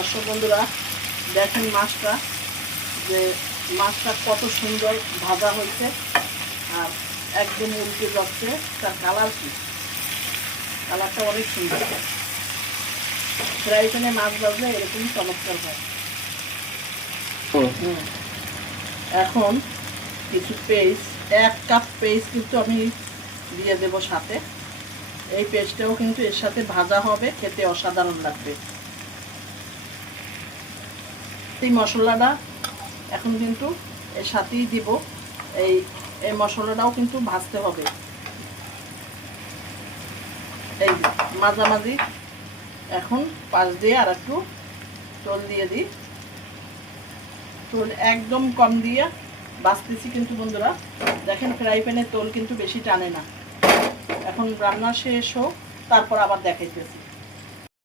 দর্শক বন্ধুরা দেখেন মাছটা কত সুন্দর ভাজা হয়েছে আর একদম উল্টে যাচ্ছে। তার কালারটা অনেক সুন্দর। ফ্রাই প্যানে মাছ ভাজলে এরকম চমৎকার হয়। এখন কিছু পেস্ট, 1 কাপ পেস্ট কিন্তু আমি দিয়ে দেব সাথে। এই পেস্টটাও কিন্তু এর সাথে ভাজা হবে, খেতে অসাধারণ লাগবে। এই মশলাটা এখন কিন্তু এর সাথেই দিব। এই মশলাটাও কিন্তু ভাজতে হবে। এই মাঝামাঝি এখন পাশ দিয়ে আর একটু তেল দিয়ে দিই। তেল একদম কম দিয়ে ভাজতেছি কিন্তু বন্ধুরা। দেখেন ফ্রাই প্যানের তেল কিন্তু বেশি টানে না। এখন রান্না শেষ হোক, তারপর আবার দেখাইতেছি।